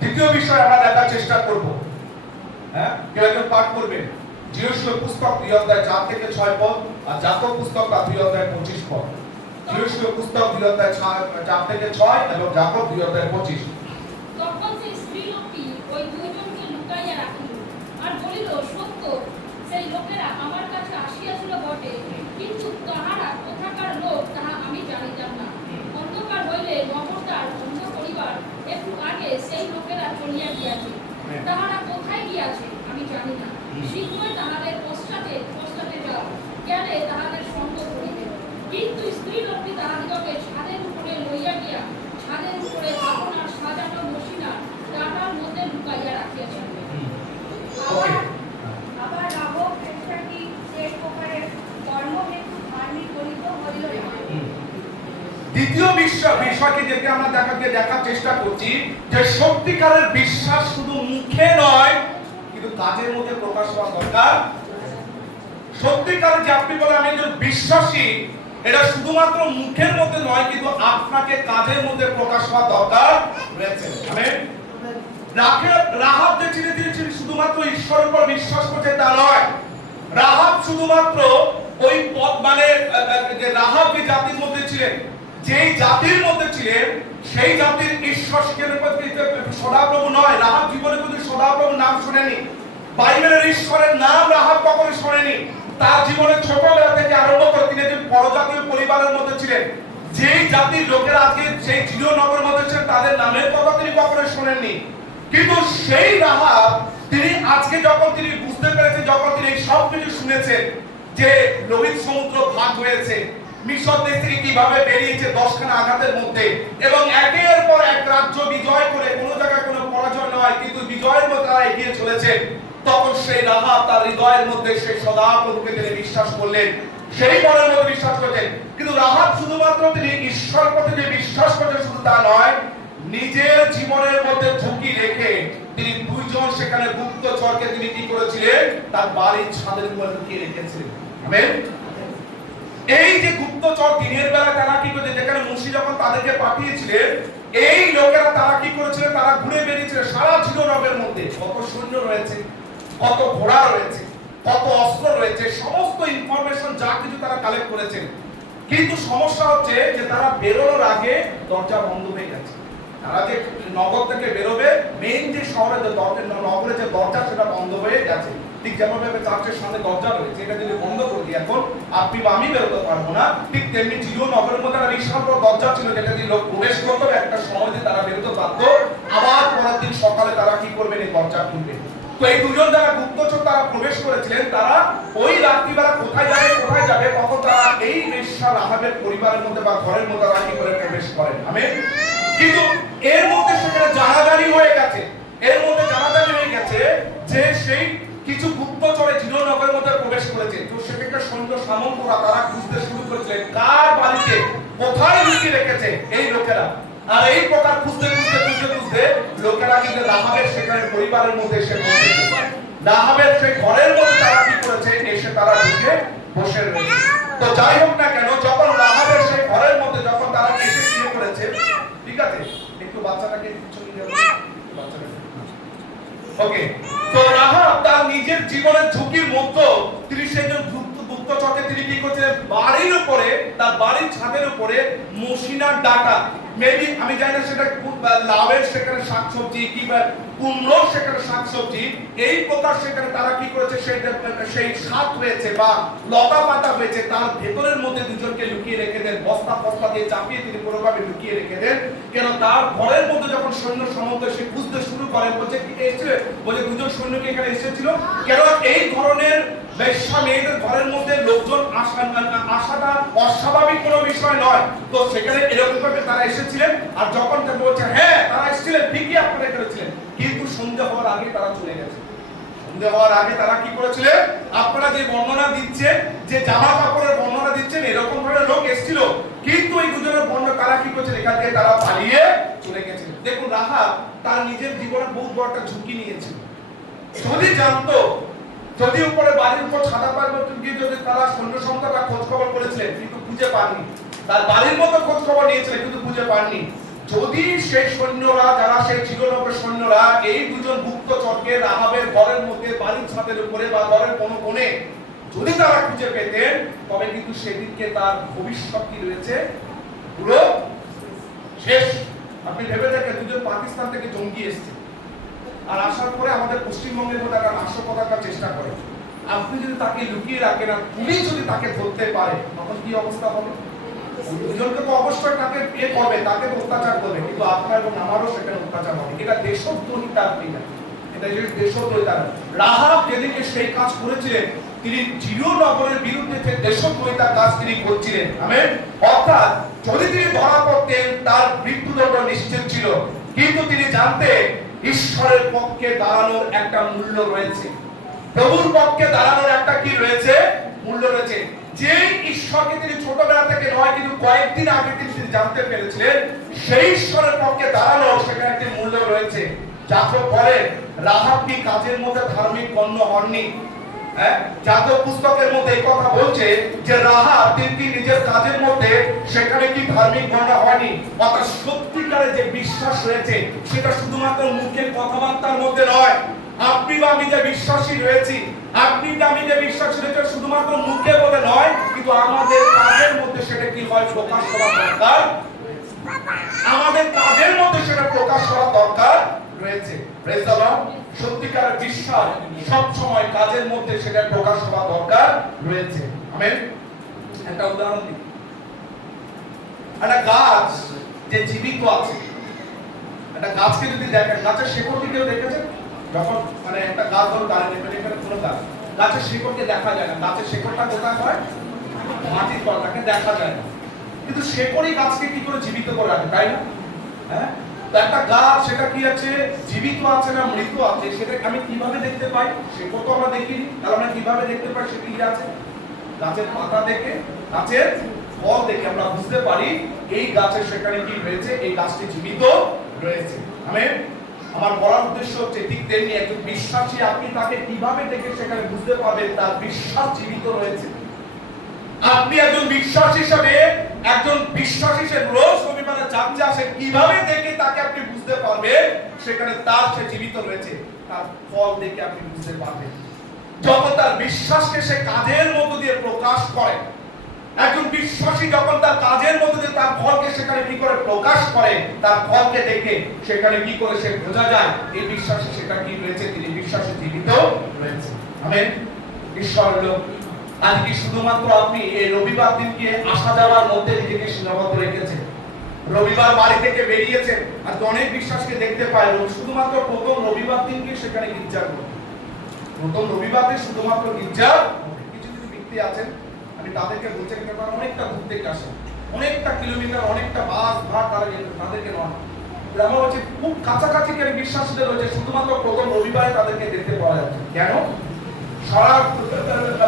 দ্বিতীয় বিষয় আমরা দেখার চেষ্টা করব। হ্যাঁ, কেউ একজন পাঠ করবেন যিশু পুস্তক 2 অধ্যায় 4 থেকে 6 পদ, আর যাকব পুস্তক 2 অধ্যায় 25 পদ। যিশু পুস্তক 2 অধ্যায় 4 থেকে 6 এবং যাকব 2 অধ্যায় 25। তখন সেই স্ত্রী লোকটি ওই দুইজনকে লুকাইয়া রাখিল আর বলিল, সত্য সেই লোকেরা আমার কাছে আসিয়াছিল বটে, কিন্তু তাহারা কোথাকার লোক তাহা আমি জানিতাম না। অন্ধকার হইলে নগরদ্বার বন্ধ করিবার একটু আগে সেই লোকেরা চলিয়া গিয়াছে, তাহারা কোথায় গিয়াছে আমি জানি না। শীঘ্রই তাহাদের পশ্চাতে পশ্চাতে যাও, গেলে তাহাদের সঙ্গ করিবে। কিন্তু স্ত্রী লোকটি তাহাদিগকে ছাদের উপরে লইয়া গিয়া ছাদের উপরে আপনার সাজানো মশিনা ডাটার মধ্যে লুকাইয়া রাখিয়াছেন। আবার রাবক বেশ্যাটি সেই প্রকারের কর্মহেতু হানি করিত হইল না। দ্বিতীয় বিষয়কে দেখে আমরা দেখার চেষ্টা করছি যে সত্যিকারের বিশ্বাস শুধু মুখে নয় কিন্তু কাজের মধ্যে প্রকাশ হওয়া দরকার। সত্যিকারের যে আপনি বলেন আমি একজন বিশ্বাসী, এটা শুধুমাত্র মুখের মধ্যে নয় কিন্তু আপনাকে কাজের মধ্যে প্রকাশ হওয়া দরকার রয়েছে। আমেন। রাহাব যে ছিলেন শুধুমাত্র ঈশ্বরের উপর বিশ্বাস করছে তা নয়। রাহাব শুধুমাত্র ওই মানে যে রাহাব যে জাতির মধ্যে ছিলেন, যেই জাতির মধ্যে ছিলেন সেই জাতির ঈশ্বর সদাপ্রভু নয়। রাহাব জীবনে কিন্তু সদাপ্রভুর নাম শুনেনি, বাইবেলের ঈশ্বরের নাম রাহাব কখনো শোনেনি। তার জীবনে ছোটবেলা থেকে আরম্ভ করে তিনি একজন পরজাতীয় পরিবারের মধ্যে ছিলেন। যেই জাতির লোকেরা আজকে সেই জিরোনগরের মধ্যে ছিলেন তাদের নামের কথা তিনি কখনো শোনেননি। কিন্তু সেই রাহাব তিনি আজকে যখন তিনি বুঝতে পেরেছেন, যখন তিনি এই সব কিছু শুনেছেন যে লোহিত সমুদ্র ভাগ হয়েছে, মিশর দেশ থেকে কিভাবে বেরিয়েছে 10খানা আঘাতের মধ্যে, এবং একের পর এক রাজ্য বিজয় করে কোনো জায়গায় কোনো পরাজয় নয় কিন্তু বিজয়ের মধ্যে তারা এগিয়ে চলেছে, তখন সেই রাহাব তার হৃদয়ের মধ্যে সেই সদাপ্রভুকে তিনি বিশ্বাস করলেন, সেই মনের মধ্যে বিশ্বাস করলেন। কিন্তু রাহাব শুধুমাত্র তিনি ঈশ্বরের প্রতি যে বিশ্বাস করতেন শুধু তা নয়, নিজের জীবনের মধ্যে ঝুঁকি রেখে তিনি দুইজন সেখানে গুপ্তচরকে তিনি কি করেছিলেন, তার বাড়ির ছাদের উপর লুকিয়ে রেখেছিলেন। আমেন। এই যে গুপ্তচর দিনের বেলা তারা কি করে, যেখানে মুশি যখন তাদেরকে পাঠিয়েছিলেন, এই লোকেরা তারা কি করেছিলেন, তারা ঘুরে বেরিয়েছিলেন সারা জিরোনগরের মধ্যে। কত সৈন্য রয়েছে, কত ঘোড়া রয়েছে, কত অস্ত্র রয়েছে, সমস্ত ইনফরমেশন যা কিছু তারা কালেক্ট করেছেন। কিন্তু সমস্যা হচ্ছে যে তারা বেরোনোর আগে দরজা বন্ধ হয়ে গেছে। তারা যে নগর থেকে বেরোবে, মেইন যে শহরে যে নগরে যে দরজা সেটা বন্ধ হয়ে গেছে। ঠিক যেমন ভাবে চার্চের সামনে দরজা রয়েছে, এটা যদি বন্ধ করে দিই এখন আপনি বা আমি বেরোতে পারবো না, ঠিক তেমনি জিরোনগরের মধ্যে একটা বিশাল বড় দরজা ছিল যেটা দিয়ে লোক প্রবেশ করতো, একটা সময় দিয়ে তারা বেরোতে পারতো, আবার পরের দিন সকালে তারা কি করবেন, এই দরজা খুলবে। তো এই দুজন যারা গুপ্তচর তারা প্রবেশ করেছিলেন, তারা ওই রাত্রিবেলা কোথায় যাবে তখন তারা এই বেশ্যা রাহাবের পরিবারের মধ্যে বা ঘরের মধ্যে তারা কি করে প্রবেশ করেন। আমেন। কিন্তু এর মধ্যে সেখানে জানাজানি হয়ে গেছে, যে সেই কিছু গুপ্তচরে জিরোনগরের মধ্যে প্রবেশ করেছে। তো সেখানকার সৈন্য সামন্তরা তারা খুঁজতে শুরু করেছিলেন কার বাড়িতে কোথায় লুকিয়ে রেখেছে এই লোকেরা। আর এই প্রকার খুঁজতে লোকেরা কিন্তু রাহাবের সেখানে পরিবারের মধ্যে এসে পৌঁছেছে। রাহাবের সেই ঘরের মধ্যে তারা কি করেছে, এসে তারা ঢুকে বসে রয়েছে। তো যাই হোক না কেন, যখন রাহাবের সেই ঘরের মধ্যে যখন তারা এসে শুয়ে করেছে, ঠিক আছে, একটু বাচ্চাটাকে চলে যাবে, ওকে। তো রাহাব তার নিজের জীবনের ঝুঁকির মধ্যে তিনি সেজন গুপ্তচরকে তিনি কি করছেন, বাড়ির উপরে, তার বাড়ির ছাদের উপরে মশিনার ডাটা, মেবি আমি জানি না সেটা লাউয়ের সেখানে শাকসবজি কিংবা কুমড়োর সেখানে শাকসবজি, এই প্রকার সেখানে তারা কি করেছে, সেই শাক রয়েছে বা লতা পাতা হয়েছে, তার ভেতরের মধ্যে দুজনকে লুকিয়ে রেখে দেন, বস্তা দিয়ে চাপিয়ে তিনি পুরোভাবে লুকিয়ে রেখে দেন। কেন তার ঘরের মধ্যে যখন সৈন্য সামন্ত সে খুঁজতে শুরু করে, বলছে কি এসেছে, বলছে দুজন সৈন্যকে এখানে এসেছিল। কেন এই ধরনের বেশ্যা মেয়েদের ঘরের মধ্যে লোকজন আসাটা অস্বাভাবিক কোনো বিষয় নয়। তো সেখানে এরকম ভাবে তারা এসেছিলেন, আর যখন তাকে বলছে হ্যাঁ তারা এসেছিলেন, ঠিকই আপনারা করেছিলেন, কিন্তু সন্ধ্যা হওয়ার আগে তারা চলে গেছে। সন্ধ্যা হওয়ার আগে তারা কি করেছিলেন, আপনারা যে বর্ণনা দিচ্ছেন, যে জামা কাপড়ের বর্ণনা দিচ্ছেন, এরকম ভাবে লোক এসেছিল, কিন্তু এই দুজনের বর্ণনা তারা কি করেছেন, এখান থেকে তারা পালিয়ে চলে গেছেন। দেখুন রাহাব তার নিজের জীবনে বহুত বড় একটা ঝুঁকি নিয়েছিল। যদি জানতো, যদি উপরে বাড়ির উপর ছাদা পাড়ে গিয়ে যদি তারা সৈন্য সংখ্যাটা খোঁজ খবর করেছিলেন কিন্তু খুঁজে পাননি, তার বাড়ির মতো খোঁজ খবর নিয়েছিলেন কিন্তু খুঁজে পাননি, যদি সেই সৈন্যরা, যারা সেই চিরনগরের সৈন্যরা এই দুজন গুপ্তচরকে রাহাবের ঘরের মধ্যে, বাড়ির ছাদের উপরে বা ঘরের কোনো কোণে যদি তারা খুঁজে পেতেন, তবে কিন্তু সেদিনকে তার ভবিষ্যৎ কি রয়েছে, পুরো শেষ। আপনি ভেবে দেখেন, দুজন পাকিস্তান থেকে জঙ্গি এসছে, আর আসার পরে আমাদের পশ্চিমবঙ্গের মধ্যে একটা নাশকতার চেষ্টা করে। আপনি যদি তাকে লুকিয়ে রাখেন আর পুলিশ যদি তাকে ধরতে পারে, তখন কি অবস্থা হবে? দুজনকে তো অবশ্যই তাকে বিয়ে করবে, তাকে অত্যাচার করবে, কিন্তু আপনার এবং আমারও সেখানে অত্যাচার হবে। এটা দেশদ্রোহী তার কিনা, এটা যে দেশদ্রোহী তার। রাহাব যেদিকে সেই কাজ করেছিলেন, তিনি চিরনগরের বিরুদ্ধে যে দেশদ্রোহিতার কাজ তিনি করছিলেন। আমেন। অর্থাৎ যদি তিনি ধরা পড়তেন, তার মৃত্যুদণ্ড নিশ্চিত ছিল, কিন্তু তিনি জানতেন ঈশ্বরের পক্ষে দাঁড়ানোর একটা মূল্য রয়েছে, প্রভুর পক্ষে দাঁড়ানোর একটা কি রয়েছে, মূল্য রয়েছে। যে ঈশ্বরকে তিনি ছোটবেলা থেকে নয়, কিন্তু কয়েকদিন আগে তিনি জানতে পেরেছিলেন, সেই ঈশ্বরের পক্ষে দাঁড়ানো, সেখানে একটি মূল্য রয়েছে। যাকব বলেন, রাহাব কি কাজের মধ্যে ধার্মিক গণ্য হননি? যাকব পুস্তকের মধ্যে এই কথা বলছে যে রাহাব তিনি নিজের কাজের মধ্যে সেখানে কি ধার্মিক গণ্য হয়নি। অর্থাৎ সত্যিকারের যে বিশ্বাস রয়েছে, সেটা শুধুমাত্র মুখের কথাবার্তার মধ্যে নয়। আপনি বা আমি যে বিশ্বাসী রয়েছি, আপনি বা আমি যে বিশ্বাসী রয়েছে, শুধুমাত্র মুখে বলে নয়, কিন্তু আমাদের কাজের মধ্যে সেটা কি হয়, প্রকাশ করা দরকার। আমাদের কাজের মধ্যে সেটা প্রকাশ করা দরকার রয়েছে। Praise the Lord. সত্যিকারের বিশ্বাস সব সময় কাজের মধ্যে সেটা প্রকাশ করা দরকার রয়েছে। আমেন। একটা উদাহরণ দিই। একটা গাছ যে জীবিত আছে, একটা গাছকে যদি দেখেন, গাছের শেকড় কেউ দেখেছেন? যখন মানে একটা গাছ ধরো দাঁড়িয়ে নেবেন, এখানে কোনো গাছ, গাছের শেকড়কে দেখা যায় না। গাছের শেকড়টা কোথায় হয়? মাটির তল, তাকে দেখা যায় না, কিন্তু শেকড়ই গাছকে কি করে জীবিত করে রাখে, তাই না? হ্যাঁ, তো একটা গাছ সেটা কি আছে, জীবিত আছে না মৃত আছে, সেটা আমি কিভাবে দেখতে পাই? শেকড় তো আমরা দেখিনি, তাহলে আমরা কিভাবে দেখতে পাই সেটা কি আছে? গাছের পাতা দেখে, গাছের ফল দেখে আমরা বুঝতে পারি এই গাছের সেখানে কি রয়েছে, এই গাছটি জীবিত রয়েছে। আমেন। আমার বলার উদ্দেশ্য হচ্ছে, ঠিক তেমনি একজন বিশ্বাসী, আপনি তাকে কিভাবে দেখে সেখানে বুঝতে পারবেন তার বিশ্বাস জীবিত রয়েছে। আপনি একজন বিশ্বাস হিসেবে, একজন বিশ্বাস হিসেবে রোজ রবিবারে চার্চে আসে, কিভাবে দেখে তাকে আপনি বুঝতে পারবেন সেখানে তার সে জীবিত রয়েছে? তার ফল দেখে আপনি বুঝতে পারবেন। যখন তার বিশ্বাসকে সে কাজের মধ্য দিয়ে প্রকাশ করে, একজন বিশ্বাসী যখন তার কাজের মধ্যে দিয়ে তার ফলকে সেখানে কি করে প্রকাশ করে, তার ফলকে দেখে সেখানে কি করে সে বোঝা যায় এই বিশ্বাসে সেটা কি রয়েছে, তিনি বিশ্বাসে জীবিত রয়েছে। আমেন। ঈশ্বরের লোক, আজকে শুধুমাত্র আপনি এই রবিবার দিনকে আসা যাওয়ার মধ্যে নিজেকে সীমাবদ্ধ রেখেছেন। রবিবার বাড়ি থেকে বেরিয়েছেন, আর অনেক বিশ্বাসকে দেখতে পায় শুধুমাত্র প্রথম রবিবার দিনকে সেখানে গির্জা করে, প্রথম রবিবার দিন শুধুমাত্র গির্জা। কিছু কিছু ব্যক্তি আছেন, আমি তাদেরকে বলছি, তারা অনেকটা দূর থেকে আসেন, অনেকটা কিলোমিটার, অনেকটা বাস ভাড়া তাদেরকে নয়। আমার হচ্ছে খুব কাছাকাছি বিশ্বাসীদের রয়েছে, শুধুমাত্র প্রথম রবিবারে তাদেরকে দেখতে পাওয়া যাচ্ছে। কেন? সারা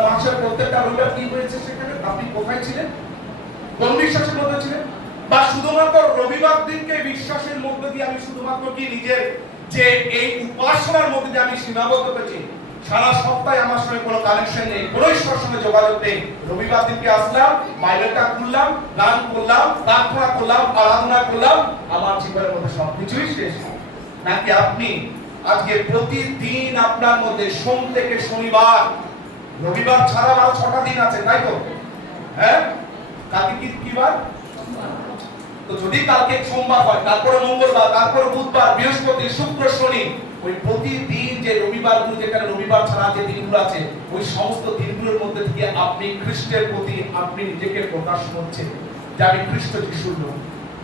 মাসের প্রত্যেকটা রবিবার কি হয়েছে সেখানে? আপনি কোথায় ছিলেন? কোন বিশ্বাসের মধ্যে ছিলেন? বা শুধুমাত্র রবিবার দিনকে বিশ্বাসের মধ্যে দিয়ে আমি শুধুমাত্র কি নিজের যে এই উপাসনার মধ্যে দিয়ে আমি সীমাবদ্ধ করেছি? সারা সপ্তাহে আমার সঙ্গে কোনো কানেকশন নেই, কোনো ঈশ্বরের সঙ্গে যোগাযোগ নেই। রবিবার দিনকে আসলাম, বাইবেলটা খুললাম, গান করলাম, প্রার্থনা করলাম, আরাধনা করলাম, আমার জীবনের মধ্যে সবকিছুই শেষ। নাকি আপনি আজকে প্রতিদিন আপনার মধ্যে সোম থেকে শনিবার, রবিবার ছাড়া আর 6টা দিন আছে, তাই তো? হ্যাঁ, কালকে কি বার? তো যদি কালকে সোমবার হয়, তারপরে মঙ্গলবার, তারপরে বুধবার, বৃহস্পতি, শুক্র, শনি, ওই প্রতিদিন যে রবিবারগুলো, যেখানে রবিবার ছাড়া যে দিনগুলো আছে, ওই সমস্ত দিনগুলোর মধ্যে থেকে আপনি খ্রিস্টের প্রতি আপনি নিজেকে প্রকাশ করছেন যে আমি খ্রিস্ট যিশুর লোক,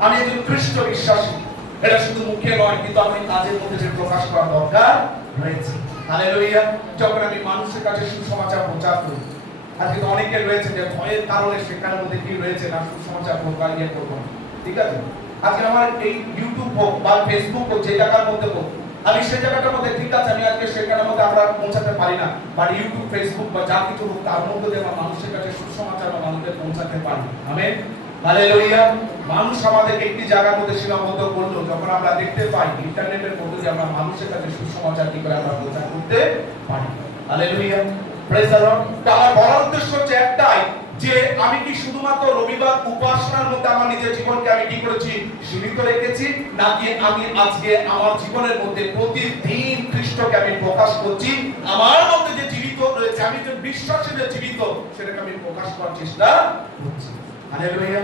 আমি একজন খ্রিস্ট বিশ্বাসী। এটা শুধু মুখে নয়, কিন্তু আপনি কাজের মধ্যে যে প্রকাশ করা দরকার রয়েছে। হালেলুয়া। যখন আমি মানুষের কাছে সুসমাচার প্রচার করি, আজকে তো অনেকে রয়েছে যে ভয়ের কারণে সেখানের মধ্যে কি রয়েছে না, সুসমাচার প্রকাশ করবো না, ঠিক আছে? আজকে আমার এই ইউটিউব হোক বা ফেসবুক হোক, যে জায়গার মধ্যে হোক, আমি সেই জায়গাটার মধ্যে ঠিক আছে, আমি আজকে সেখানের মধ্যে আমরা পৌঁছাতে পারি না, বাট ইউটিউব, ফেসবুক বা যা কিছু হোক, তার মধ্যে দিয়ে আমরা মানুষের কাছে সুসমাচার বা মানুষদের পৌঁছাতে পারি। আমেন। হালেলুয়া। মানুষ আমাদেরকে একটি জায়গার মধ্যে সীমাবদ্ধ করলো, যখন আমরা দেখতে পাই ইন্টারনেটের মধ্যে দিয়ে আমরা মানুষের কাছে সুসমাচার কি করে আমরা প্রচার করতে পারি। হালেলুয়া। Praise the Lord. আমার বলার উদ্দেশ্য হচ্ছে একটাই, যে আমি কি শুধুমাত্র রবিবার উপাসনার মধ্যে আমার নিজের জীবনকে আমি কি করেছি সীমিত রেখেছি, নাকি আমি আজকে আমার জীবনের মধ্যে প্রতিদিন খ্রিস্টকে আমি প্রকাশ করছি, আমার মধ্যে যে জীবিত রয়েছে, আমি যে বিশ্বাসে যে জীবিত, সেটাকে আমি প্রকাশ করার চেষ্টা করছি। Hallelujah,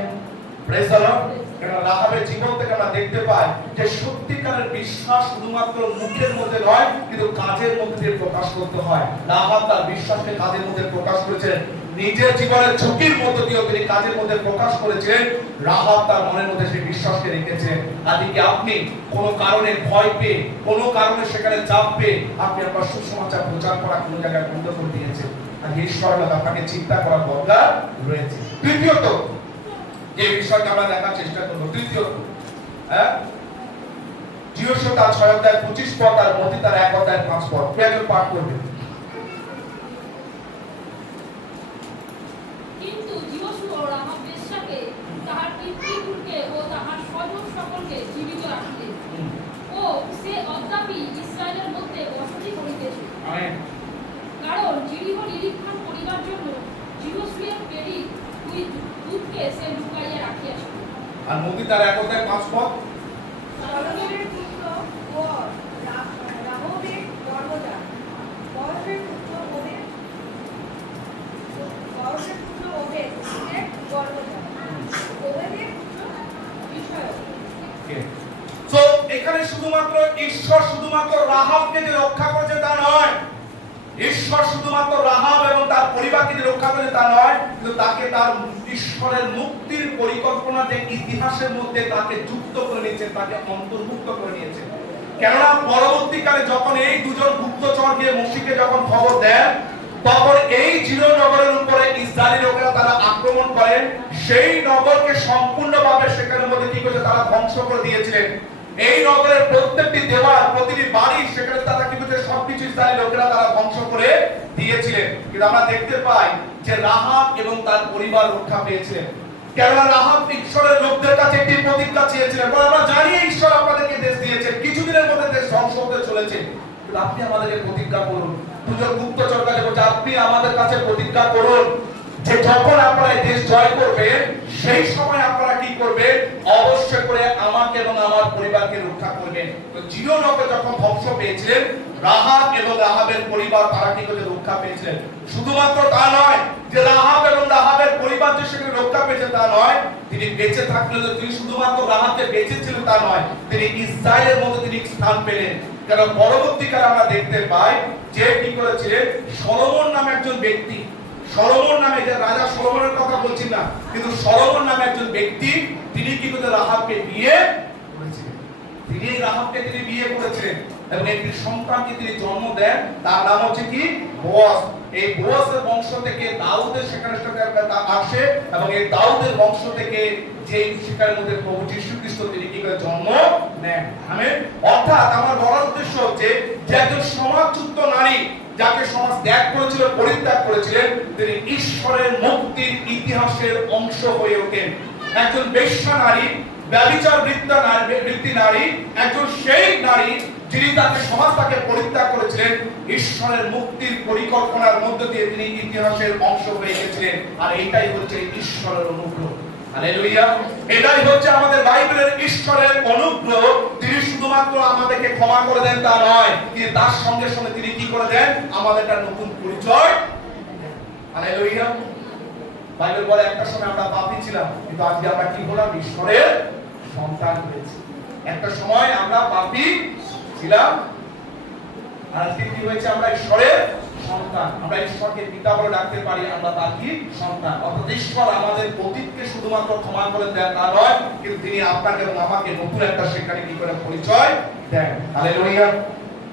praise the Lord. কারণ রাহাবের জীবন থেকে আমরা দেখতে পাই যে সত্যিকারের বিশ্বাস শুধুমাত্র মুখের মধ্যে নয়, কিন্তু কাজের মধ্যে দিয়ে প্রকাশ করতে হয়। রাহাব তার বিশ্বাসকে কাজের মধ্যে প্রকাশ করেছেন, নিজের জীবনের ঝুঁকির মধ্য দিয়ে তিনি কাজের মধ্যে প্রকাশ করেছেন। রাহাব তার মনের মধ্যে সেই বিশ্বাসকে রেখেছেন। আজকে আপনি কোনো কারণে ভয় পেয়ে, কোনো কারণে সেখানে চাপ পেয়ে আপনি আপনার সুসমাচার প্রচার করা কোনো জায়গায় বন্ধ করে দিয়েছেন, আর ঈশ্বর আপনাকে চিন্তা করার দরকার রয়েছে। তৃতীয়ত যে বিষয়টা আমরা দেখার চেষ্টা করব, তৃতীয়ত যিশোয়া তার 6 অধ্যায় 25 পদ আর মতি তার 1 অধ্যায় 5 পদ একজন পাঠ করবে। কিন্তু যিশোয়া রাহাব বেশ্যাকে তাহার পিতৃকুলকে ও তাহার স্বজন সকলকে জীবিত রাখিলেন, ও সে অদ্যাপি ইসরায়েলের মধ্যে বসতি করিতেছে। আমেন। কারণ যিরিহো নিরীক্ষণ করিবার জন্য যিশোয়ার প্রেরিত দুই দূতকে সে লুকাইয়া রাখিয়াছিল। আর মতি তার 1 অধ্যায় 5 পদ। সলোমনের পুত্র ও রাহবের গর্ভজাত, বয়সের পুত্র ওবেদ, ওবেদের গর্ভজাত, ওবেদের পুত্র ইশায়। সো এখানে শুধুমাত্র ঈশ্বর শুধুমাত্র রাহাবকে যে রক্ষা করেছে তা নয়, ঈশ্বর শুধুমাত্র রাহাব এবং তার পরিবারকে যে রক্ষা করেছে তা নয়, কিন্তু তাকে তার ঈশ্বরের মুক্তির পরিকল্পনা যে ইতিহাসের মধ্যে তাকে যুক্ত করে নিয়েছেন, তাকে অন্তর্ভুক্ত করে নিয়েছেন। কেননা পরবর্তীকালে যখন এই দুজন গুপ্তচর গিয়ে মসিকে যখন খবর দেন, তখন এই জিরো নগরের উপরে ইসরায়েলি লোকেরা তারা আক্রমণ করেন, সেই নগরকে সম্পূর্ণভাবে সেখানের মধ্যে কি করেছে তারা ধ্বংস করে দিয়েছিলেন। এই নগরের প্রত্যেকটি দেওয়াল, প্রতিটি বাড়ি, সেখানে তারা কি করেছে সবকিছু ইসরায়েলি লোকেরা তারা ধ্বংস করে দিয়েছিলেন। কিন্তু আমরা দেখতে পাই যে রাহাব এবং তার পরিবার রক্ষা পেয়েছিলেন। কেননা রাহাব ঈশ্বরের লোকদের কাছে একটি প্রতিজ্ঞা চেয়েছিলেন, আমরা জানি ঈশ্বর আপনাদেরকে দেশ দিয়েছেন, কিছুদিনের মধ্যে দেশ ধ্বংস হতে চলেছে, কিন্তু আপনি আমাদেরকে প্রতিজ্ঞা করুন। দুজন গুপ্তচর কাছে বলছে, আপনি আমাদের কাছে প্রতিজ্ঞা করুন যে যখন আপনারা এই দেশ জয় করবেন, সেই সময় আপনারা কি করবেন, অবশ্যই করে আমাকে এবং আমার পরিবারকে রক্ষা করবেন। তো জিরো নগর যখন ধ্বংস পেয়েছিলেন, রাহাব এবং রাহাবের পরিবার তারা কি করে রক্ষা পেয়েছিলেন। শুধুমাত্র তা নয় যে রাহাব এবং রাহাবের পরিবার যে সেখানে রক্ষা পেয়েছে তা নয়, তিনি বেঁচে থাকলেন, তিনি শুধুমাত্র রাহাবকে বেঁচে ছিলেন তা নয়, তিনি ইসরায়েলের মধ্যে তিনি স্থান পেলেন। কারণ পরবর্তীকালে আমরা দেখতে পাই যে কি করেছিলেন, সলোমন নামে একজন ব্যক্তি, সলোমন নামে, যে রাজা সলোমনের কথা বলছি না, কিন্তু সলোমন নামে একজন ব্যক্তি, তিনি কি করে রাহাবকে বিয়ে করেছিলেন। তিনি এই রাহাবকে তিনি বিয়ে করেছিলেন এবং একটি সন্তানকে তিনি জন্ম দেন, তার নাম হচ্ছে কি বোয়াজ। এই বোয়াজের বংশ থেকে দাউদের সেখানে আসে এবং এই দাউদের বংশ থেকে যে সেখানের মধ্যে প্রভু যীশু খ্রিস্ট তিনি কি করে জন্ম নেন। আমেন। অর্থাৎ আমার বলার উদ্দেশ্য হচ্ছে যে একজন সমাজচ্যুত নারী, যাকে সমাজ ত্যাগ করেছিল, পরিত্যাগ করেছিলেন, তিনি ঈশ্বরের মুক্তির ইতিহাসের অংশ হয়ে ওঠেন। একজন বেশ্যা নারী, ব্যভিচার বৃত্তি নারী, একজন সেই নারী যিনি তাকে সমাজ তাকে পরিত্যাগ করেছিলেন, ঈশ্বরের মুক্তির পরিকল্পনার মধ্য দিয়ে তিনি ইতিহাসের অংশ হয়ে গেছিলেন। আর এটাই হচ্ছে ঈশ্বরের অনুগ্রহ। হালেলুয়া। এটাই হচ্ছে আমাদের বাইবেলের ঈশ্বরের অনুগ্রহ। তিনি শুধুমাত্র আমাদেরকে ক্ষমা করে দেন তা নয়, কিন্তু তার সঙ্গে সঙ্গে তিনি কি করে দেন, আমাদের একটা নতুন পরিচয়। হালেলুয়া। বাইবেল বলে একটা সময় আমরা পাপী ছিলাম, কিন্তু আজকে আমরা কি হলাম, ঈশ্বরের সন্তান হয়েছি। একটা সময় আমরা পাপী ছিলাম, আর আজকে কি হয়েছে, আমরা ঈশ্বরের সন্তান। আমরা ঈশ্বরকে পিতা বলে ডাকতে পারি, আমরা তার কি সন্তান। অর্থাৎ ঈশ্বর আমাদের অতীতকে শুধুমাত্র ক্ষমা করে দেন তা নয়, কিন্তু তিনি আপনাকে এবং আমাকে নতুন একটা সেখানে কি করে পরিচয় দেন। Hallelujah,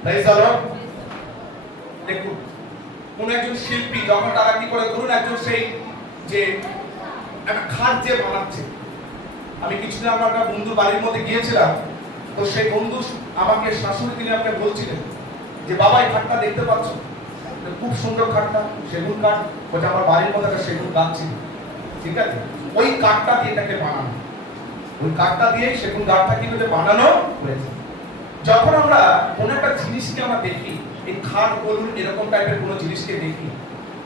praise the Lord. দেখুন, কোন একজন শিল্পী যখন তারা কি করে, ধরুন একজন সেই যে একটা খাট যে বানাচ্ছে, আমি কিছুদিন আমার একটা বন্ধু বাড়ির মধ্যে গিয়েছিলাম, তো সেই বন্ধু আমাকে শাশুড়ি তিনি আমাকে বলছিলেন যে বাবা এই খাটটা দেখতে পাচ্ছ, খুব সুন্দর খাটটা, সেগুন কাঠ, ওটা আমার বাড়ির মধ্যে একটা সেগুন গাছ ছিল, ঠিক আছে, ওই কাঠটা দিয়ে এটাকে বানানো, ওই কাঠটা দিয়ে সেগুন গাছটা কিন্তু বানানো হয়েছে। যখন আমরা কোন একটা জিনিসকে আমরা দেখি, এই খাট বলুন এরকম টাইপের কোনো জিনিসকে দেখি,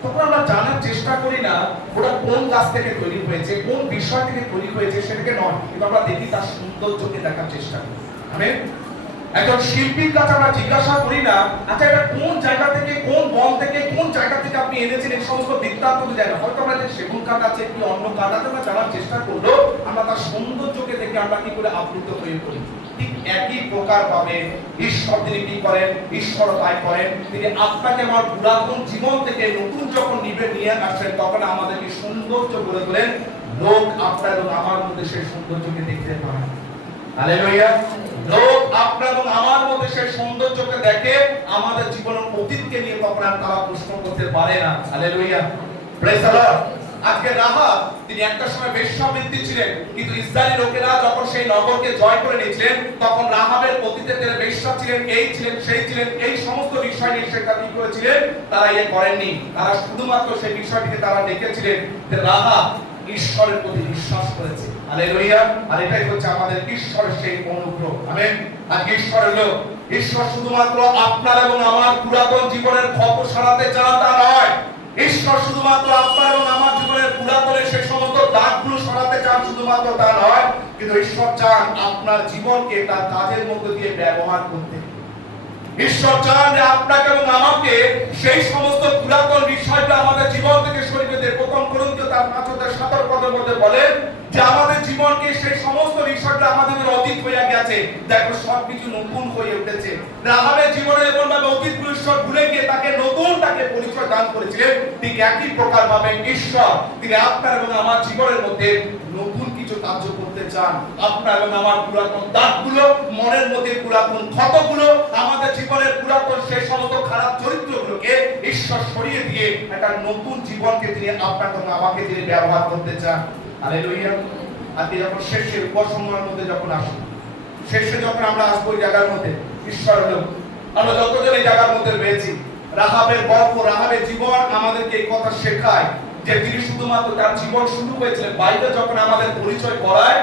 তখন আমরা জানার চেষ্টা করি না ওটা কোন গাছ থেকে তৈরি হয়েছে, কোন বিষয় থেকে তৈরি হয়েছে সেটাকে নয়, কিন্তু আমরা দেখি তার সৌন্দর্যকে দেখার চেষ্টা করি। আমেন। একজন শিল্পীর কাছে আমরা জিজ্ঞাসা করি না, আচ্ছা এটা কোন জায়গা থেকে, কোন বন থেকে, কোন জায়গা থেকে আপনি এনেছেন, এই সমস্ত বৃত্তান্ত জানি না। হয়তো আমরা যে সেগুন কাঠ আছে কি অন্য কাঠ আছে আমরা জানার চেষ্টা করলো, আমরা তার সৌন্দর্যকে দেখে আমরা কি করে আপ্লুত হয়ে পড়ি। ঠিক একই প্রকার ভাবে ঈশ্বর তিনি কি করেন, ঈশ্বর তাই করেন, তিনি আপনাকে আমার পুরাতন জীবন থেকে নতুন যখন নিয়ে আসেন তখন আমাদেরকে সৌন্দর্য বলে তোলেন। লোক আপনার এবং আমার মধ্যে সেই সৌন্দর্যকে দেখতে পায়। হালেলুয়া। লোক আপনার এবং আমার মধ্যে সেই সৌন্দর্যকে দেখে, আমাদের জীবনের অতীতকে নিয়ে তখন আর তারা প্রশ্ন করতে পারে না। হালেলুয়া। Praise the Lord. আজকে রাহাব তিনি একটা সময় বেশ্যাবৃত্তি ছিলেন, কিন্তু ইসরায়েলি লোকেরা যখন সেই নগরকে জয় করে নিয়েছিলেন তখন রাহাবের অতীতে তারা বেশ্যা ছিলেন, এই ছিলেন, সেই ছিলেন, এই সমস্ত বিষয় নিয়ে সেটা কি করেছিলেন, তারা করেননি। তারা শুধুমাত্র সেই বিষয়টিকে তারা দেখেছিলেন যে রাহাব ঈশ্বরের প্রতি বিশ্বাস করেছে। হালেলুয়া। আর এটাই হচ্ছে আমাদের ঈশ্বরের সেই অনুগ্রহ। আমেন। আজকে ঈশ্বর হলো, ঈশ্বর শুধুমাত্র আপনার এবং আমার পুরাতন জীবনের ক্ষত সারাতে চান তা নয়। ঈশ্বর শুধুমাত্র আপনার এবং আমার জীবনের পুরাতনের সেই সমস্ত দাগগুলো সরাতে চান শুধুমাত্র তা নয়, কিন্তু ঈশ্বর চান আপনার জীবনকে তার কাজের মধ্যে দিয়ে ব্যবহার করতে। ঈশ্বর চান যে আপনাকে এবং আমাকে সেই সমস্ত পুরাতন বিষয়গুলো আমাদের জীবন থেকে সরিয়ে দিতে। প্রথম করন্থীয় তার 5:17 পদের মধ্যে বলে যে আমাদের জীবনকে সেই সমস্ত বিষয়গুলো আমাদের অতীত হয়ে গেছে, দেখো সবকিছু নতুন হয়ে উঠেছে। রাহাবের জীবনে এমন ভাবে অতীত ঈশ্বর ভুলে গিয়ে তাকে নতুন তাকে পরিচয় দান করেছিলেন, ঠিক একই প্রকার ভাবে ঈশ্বর তিনি আপনার এবং আমার জীবনের মধ্যে নতুন কিছু কার্য করতে চান। আপনার এবং আমার পুরাতন দাগগুলো, মনের মধ্যে পুরাতন ক্ষতগুলো, আমাদের জীবনের পুরাতন সেই সমস্ত খারাপ চরিত্রগুলোকে ঈশ্বর সরিয়ে দিয়ে একটা নতুন জীবনকে তিনি আপনাকে এবং আমাকে তিনি ব্যবহার করতে চান। হালেলুয়া। আজকে যখন শেষের উপসময়ের মধ্যে যখন আসি, শেষে যখন আমরা আসবো এই জায়গার মধ্যে, ঈশ্বর হলো আমরা যতজন এই জায়গার মধ্যে রয়েছি, রাহাবের গল্প, রাহাবের জীবন আমাদেরকে এই কথা শেখায় যে তিনি শুধুমাত্র তার জীবন শুরু হয়েছিলেন। বাইবেল যখন আমাদের পরিচয় করায়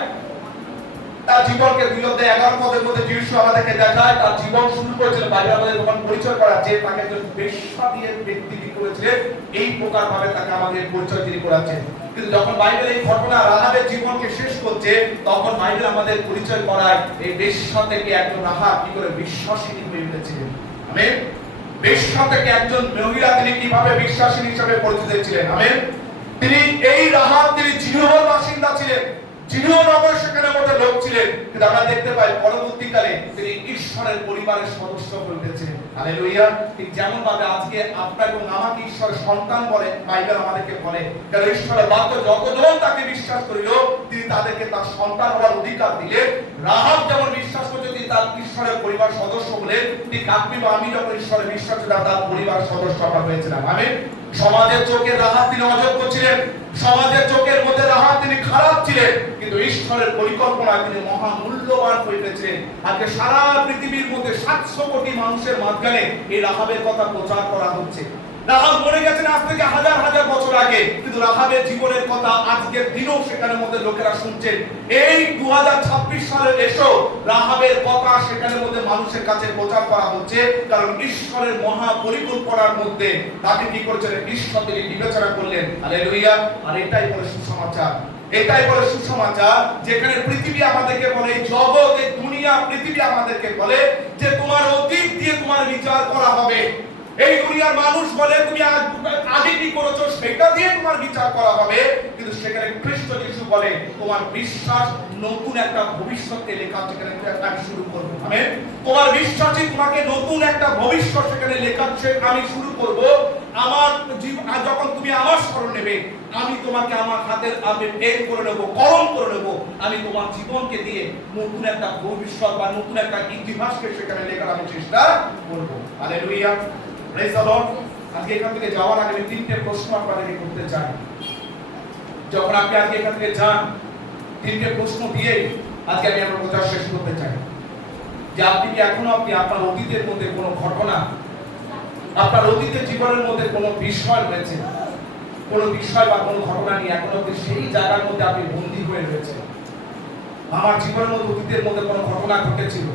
তার জীবনকে 2:11 পদের মধ্যে যিশু আমাদেরকে দেখায় তার জীবন শুরু করেছিল। বাইবেল আমাদের যখন পরিচয় করা যে তাকে একজন বেশ্যা দিয়ে ব্যক্তি কি করেছিলেন, এই প্রকার ভাবে তাকে আমাদের পরিচয় তিনি করাচ্ছেন। কিন্তু যখন বাইবেল এই ঘটনা রাহাবের জীবনকে শেষ করছে তখন বাইবেল আমাদের পরিচয় করায় এই বেশ্যা থেকে একজন রাহাব কি করে বিশ্বাসী হয়ে উঠেছিলেন। আমেন। বেশ্যা থেকে একজন মহিলা তিনি কিভাবে বিশ্বাসী হিসেবে পরিচিত ছিলেন। আমেন। তিনি এই রাহাব তিনি জিহোর বাসিন্দা ছিলেন, জিহোর নগর সেখানে মধ্যে লোক ছিলেন, কিন্তু আমরা দেখতে পাই পরবর্তীকালে তিনি ঈশ্বরের পরিবারের সদস্য হয়ে উঠেছেন। হালেলুয়া। ঠিক যেমন ভাবে আজকে আপনার এবং আমাকে ঈশ্বরের সন্তান বলে বাইবেল আমাদেরকে বলে, কারণ ঈশ্বরের বাক্য যতজন তাকে বিশ্বাস করিল তিনি তাদেরকে তার সন্তান হওয়ার অধিকার দিলেন। রাহাব যেমন বিশ্বাস করছে তিনি তার ঈশ্বরের পরিবার সদস্য হলেন, ঠিক আপনি বা আমি যখন ঈশ্বরের বিশ্বাস করি তার পরিবার সদস্য আমরা হয়েছিলাম। আমেন। সমাজের চোখে রাহাব তিনি অযোগ্য ছিলেন, সমাজের চোখের মধ্যে রাহাব তিনি খারাপ ছিলেন, কিন্তু ঈশ্বরের পরিকল্পনায় তিনি মহামূল্যবান হয়ে উঠেছিলেন। আজকে সারা পৃথিবীর মধ্যে 700 কোটি মানুষের মাঝখানে এই রাহাবের কথা প্রচার করা হচ্ছে। রাহাব মরে গেছেন আজ থেকে হাজার হাজার বছর আগে, কিন্তু রাহাবের জীবনের কথা আজকের দিনেও সেখানে মধ্যে লোকেরা শুনছেন। এই 2026 সালে এসো রাহাবের কথা সেখানে মধ্যে মানুষের কাছে প্রচার করা হচ্ছে, কারণ ঈশ্বরের মহা পরিকল্পনার মধ্যে তাকে কি করেছিলেন, ঈশ্বর তিনি বিবেচনা করলেন। হালেলুয়া। আর এটাই বলে সুসমাচার, এটাই বলে সুসমাচার, যেখানে পৃথিবী আমাদেরকে বলে, এই জগৎ, এই দুনিয়া, পৃথিবী আমাদেরকে বলে যে তোমার অতীত দিয়ে তোমার বিচার করা হবে। এই দুনিয়ার মানুষ বলে তুমি আগে কি করেছো সেটা দিয়ে তোমার বিচার করা হবে, কিন্তু সেখানে খ্রিস্ট যিশু বলে তোমার বিশ্বাস নতুন একটা ভবিষ্যতে লেখা সেখানে আমি শুরু করব। আমেন। তোমার বিশ্বাসই তোমাকে নতুন একটা ভবিষ্যৎ সেখানে লেখা আমি শুরু করব। আমার জীবন যখন তুমি আমার শরণ নেবে, আমি তোমাকে আমার হাতের আমি বের করে নেব, করণ করে নেব। আমি তোমার জীবনকে দিয়ে নতুন একটা ভবিষ্যৎ বা নতুন একটা ইতিহাসকে সেখানে লেখার আমি চেষ্টা করব। হালেলুয়া। Praise the Lord. আজকে এখান থেকে যাওয়ার আগে আমি 3টে প্রশ্ন আপনাদেরকে করতে চাই। যখন আপনি আজকে এখান থেকে যান 3টে প্রশ্ন দিয়ে আজকে আমি আমার কথা শেষ করতে চাই যে আপনি কি এখনো আপনি আপনার অতীতের মধ্যে কোনো ঘটনা, আপনার অতীতের জীবনের মধ্যে কোনো বিষয় রয়েছে, কোনো বিষয় বা কোনো ঘটনা নিয়ে এখনো আপনি সেই জায়গার মধ্যে আপনি বন্দী হয়ে রয়েছেন। আমার জীবনের মধ্যে অতীতের মধ্যে কোনো ঘটনা ঘটেছিল,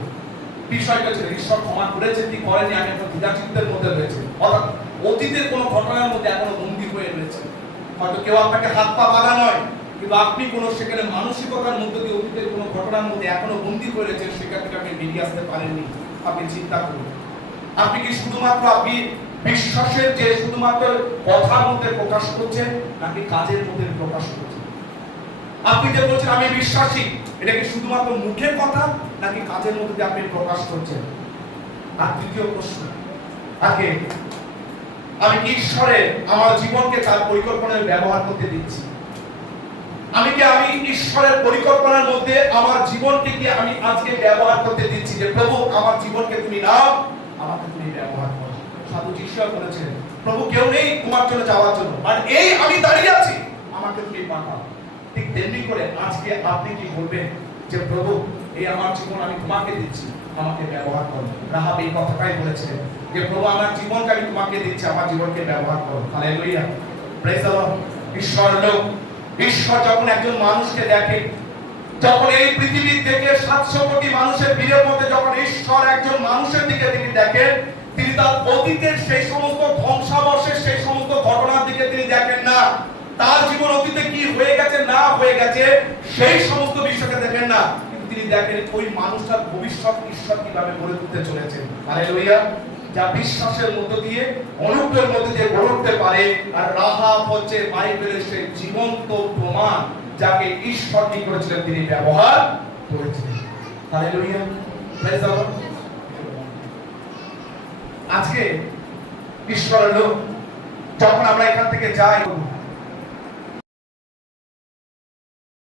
বিষয়টা ছিল ঈশ্বর ক্ষমা করেছেন কি করেনি, আমি এখন দ্বিধাচিন্তের মধ্যে রয়েছে। অর্থাৎ অতীতের কোনো ঘটনার মধ্যে এখনো বন্দী হয়ে রয়েছে। হয়তো কেউ আপনাকে হাত পা বাঁধা নয়, কিন্তু আপনি কোনো সেখানে মানসিকতার মধ্যে দিয়ে অতীতের কোনো ঘটনার মধ্যে এখনো বন্দী হয়ে রয়েছেন, সেখান থেকে আপনি বেরিয়ে আসতে পারেননি। আপনি চিন্তা করুন, আপনি কি শুধুমাত্র আপনি বিশ্বাসের যে শুধুমাত্র কথার মধ্যে প্রকাশ করছেন, নাকি কাজের মধ্যে প্রকাশ করছেন? আপনি যে বলছেন আমি বিশ্বাসী, এটা কি শুধুমাত্র মুখের কথা, নাকি কাজের মধ্যে দিয়ে আপনি প্রকাশ করছেন? আর তৃতীয় প্রশ্ন, আগে আমি কি ঈশ্বরের আমার জীবনকে তার পরিকল্পনায় ব্যবহার করতে দিচ্ছি? আমি ঈশ্বরের পরিকল্পনার মধ্যে আমার জীবনকে কি আমি আজকে ব্যবহার করতে দিচ্ছি, যে প্রভু আমার জীবনকে তুমি নাও, আমাকে তুমি ব্যবহার করো। সাধু যিশু বলেছেন, প্রভু কেউ নেই তোমার জন্য যাওয়ার জন্য, আর এই আমি দাঁড়িয়ে আছি, আমাকে তুমি পাঠাও। ঠিক তেমনি করে আজকে আপনি কি বলবেন যে প্রভু এই আমার জীবন আমি তোমাকে দিচ্ছি, আমাকে ব্যবহার করো। রাহাব এই কথাটাই বলেছিলেন যে প্রভু আমার জীবনকে আমি তোমাকে দিচ্ছি, আমার জীবনকে ব্যবহার করো। Hallelujah, praise the Lord. ঈশ্বর যখন একজন মানুষকে দেখে, যখন এই পৃথিবী থেকে 700 কোটি মানুষের ভিড়ের মধ্যে যখন ঈশ্বর একজন মানুষের দিকে তিনি দেখেন, তিনি তার অতীতের সেই সমস্ত ধ্বংসাবশেষ, সেই সমস্ত ঘটনার দিকে তিনি দেখেন না। তার জীবন অতীতে কি হয়ে গেছে না হয়ে গেছে সেই সমস্ত বিষয়কে দেখেন না, কিন্তু তিনি দেখেন ওই মানুষটার ভবিষ্যৎ ঈশ্বর কিভাবে গড়ে তুলতে চলেছে। হালেলুয়া। যা বিশ্বাসের মধ্য দিয়ে, অনুগ্রহের মধ্য দিয়ে গড়ে উঠতে পারে। আর রাহাব হচ্ছে বাইবেলের সেই জীবন্ত প্রমাণ, যাকে ঈশ্বর কি করেছিলেন, তিনি ব্যবহার করেছিলেন। Hallelujah, praise the Lord. আজকে ঈশ্বরের লোক, যখন আমরা এখান থেকে যাই